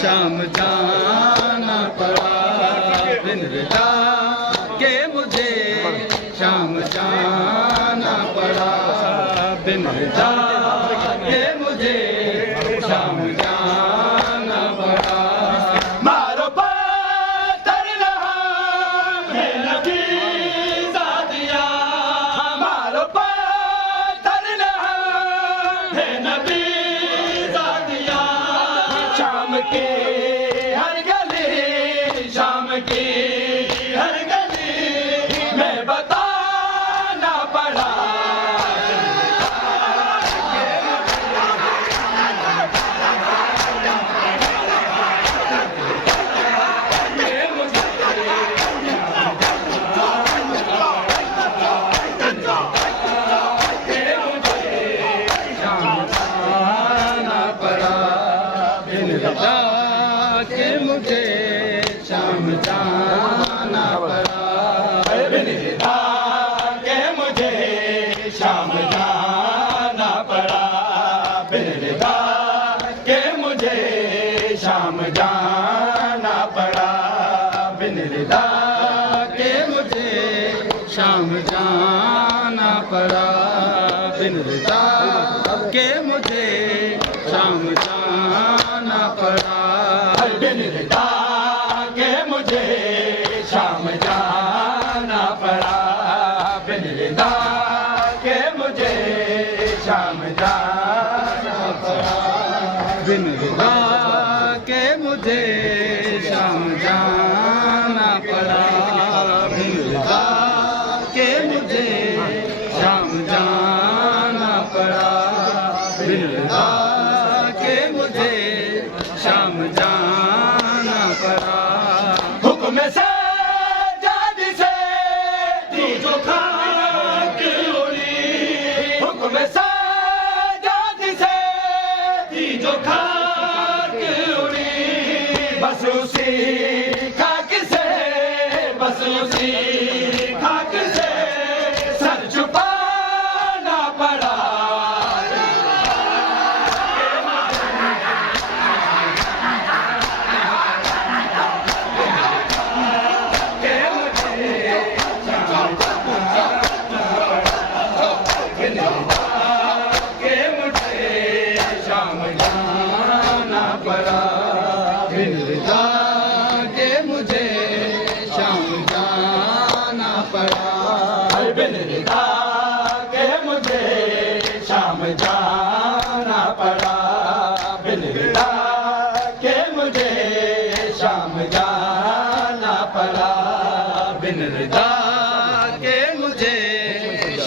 शाम जाना पड़ा बिन रिदा के मुझे शाम जाना पड़ा बिन रिदा के मुझे शाम जाना पड़ा मारो पत्थर लहाम है नबी ज़ादिया मारो पत्थर लहाम है नबी ज़ादिया शाम के हर गली शाम की हर गली में बताना पड़ा के मुझे शाम जाना पड़ा बिन रिदा के मुझे शाम जाना पड़ा बिन रिदा के मुझे शाम जाना पड़ा बिन रिदा के मुझे शाम जाना पड़ा बिन रिदा के मुझे शाम जाना पड़ा बिन रिदा के मुझे शाम जाना पड़ा बिन रिदा के मुझे शाम जाना पड़ा बिन रिदा के मुझे शाम जाना पड़ा बिन रिदा के मुझे शाम जाना पड़ा बिन रिदा के मुझे शाम जाना पड़ा हुक्म से जादी से थी जो खाक उड़ी हुक्म से जादी से थी जो खाक उड़ी बस उसी खाक से बस उसी खाक से सर छुपाना पड़ा बिन रिदा के मुझे शाम जाना पड़ा बिन रिदा के मुझे शाम जाना पड़ा बिन रिदा के मुझे शाम जाना पड़ा बिन रिदा के मुझे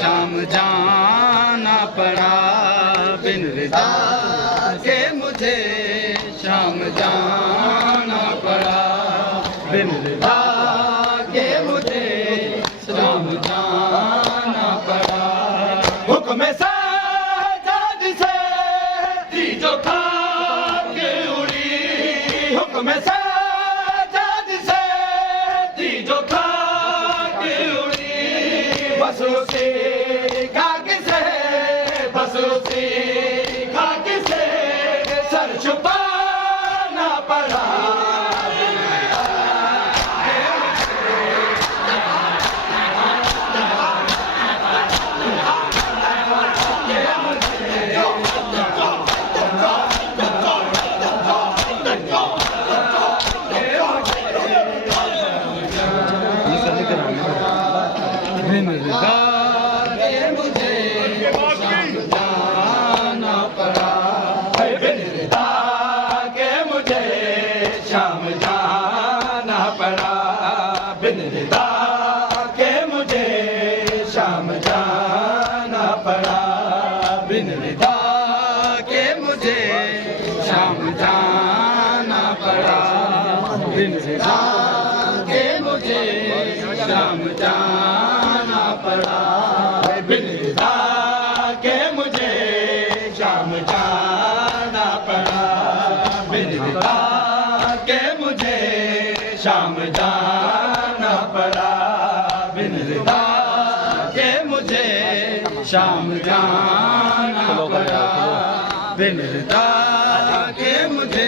शाम जाना पड़ा बिन रिदा के मुझे शाम जाना पड़ा बिन रिदा के मुझे शाम जाना पड़ा हुक्म सजाद से थी जो खाक उड़ी हुक्म सजाद से थी जो खाक उड़ी बस उसी खाक से बस उसी खाक से सर छुपाना पड़ा बिन रिदा के मुझे शाम जाना पड़ा बिन रिदा के मुझे शाम जाना पड़ा बिन रिदा के मुझे शाम जाना पड़ा बिन रिदा के मुझे शाम जाना पड़ा बिन रिदा के मुझे शाम जाना पड़ा बिन रिदा के मुझे शाम जाना पड़ा बिन रिदा के मुझे शाम जाना पड़ा बिन रिदा के मुझे शाम जाना पड़ा बिन रिदा के मुझे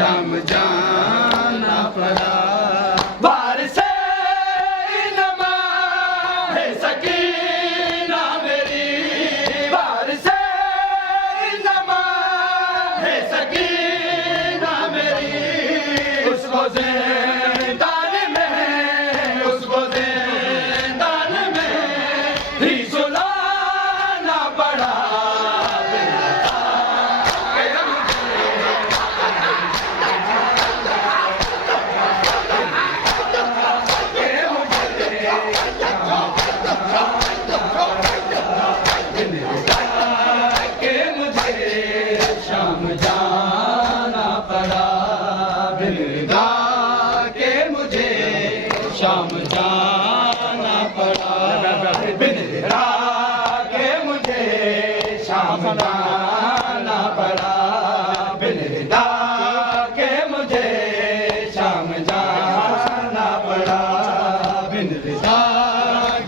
शाम जाना पड़ा। बाहर से नमा है सकीना मेरी, बाहर से नमा है सकीना मेरी, उसको ज़िंदान में, उसको ज़िंदान में ही सुलाना पड़ा। शाम जाना पड़ा बिनगा के मुझे, शाम जाना पड़ा बिनगा के मुझे, शाम जाना पड़ा बिनगा के मुझे, शाम जाना पड़ा बिनगा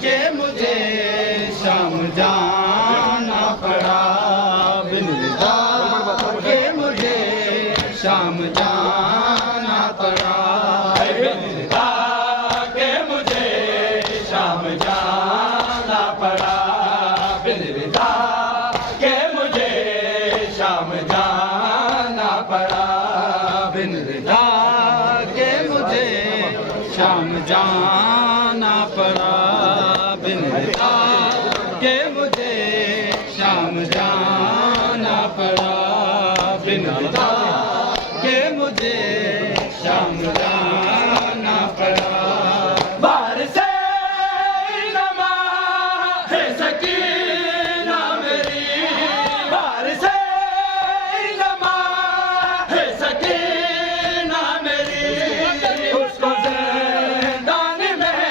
के मुझे, शाम जाना पड़ा बिनगा के मुझे, शाम जाना पड़ा बिनगा के मुझे, शाम जाना पड़ा बिनगा के मुझे, शाम जाना पड़ा बिनगा के मुझे, शाम जाना पड़ा बिनगा के मुझे, शाम जाना पड़ा बिनगा के मुझे, शाम जाना पड़ा। बाहर से नमा है सकीना मेरी, बाहर से नमा है सकीना मेरी, उसको ज़िंदान में,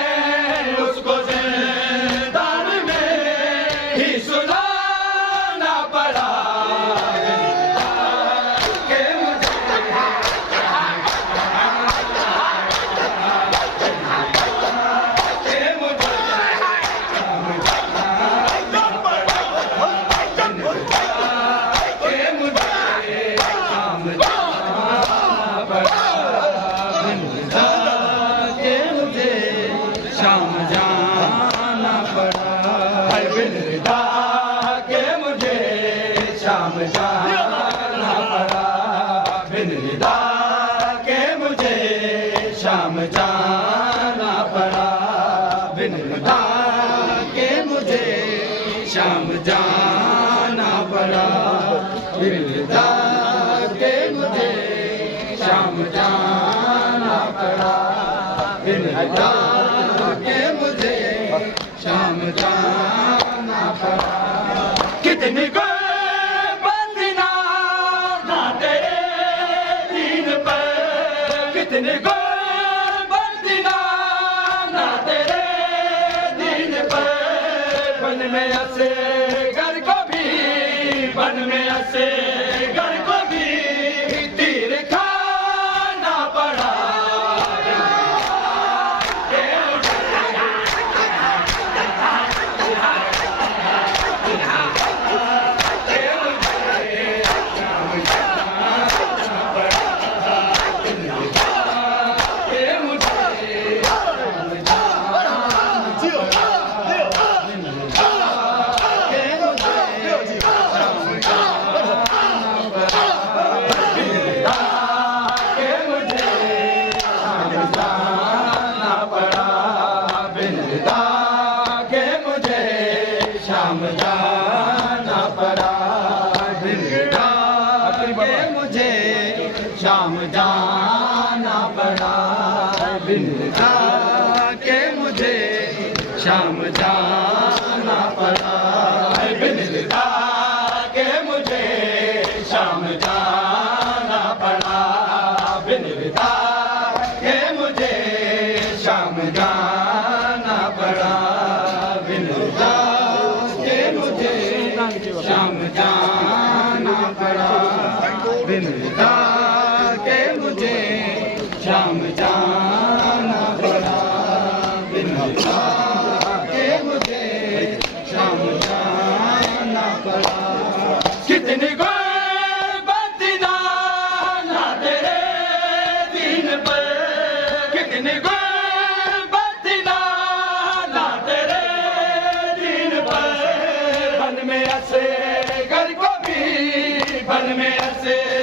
उसको ज़िंदान में ही सुलाना पड़ा। शाम जाना पड़ा बिनगा के मुझे, शाम जाना पड़ा बिनगा के मुझे, शाम जाना पड़ा बिनगा के मुझे, शाम जाना पड़ा बिनगा के मुझे, शाम जाना पड़ा बिनगा के मुझे, शाम जाना पड़ा। कितनी बंदना ना तेरे दीन पर, कितनी बंदना ना तेरे दीन पर, बन में ऐसे घर को भी, बन में ऐसे घर को भी तीर खाना पड़ा। शाम जाना पड़ा बिनगा के मुझे, शाम जाना पड़ा बिनगा के मुझे, शाम जाना पड़ा बिनगा के मुझे, शाम जाना पड़ा बिनगा के मुझे, शाम जाना पड़ा बिनगा के मुझे, शाम जाना पड़ा बिनगा के मुझे, शाम जाना पड़ा बिनगा के मुझे, शाम जाना पड़ा। कितनी बंदना ना तेरे में ऐसे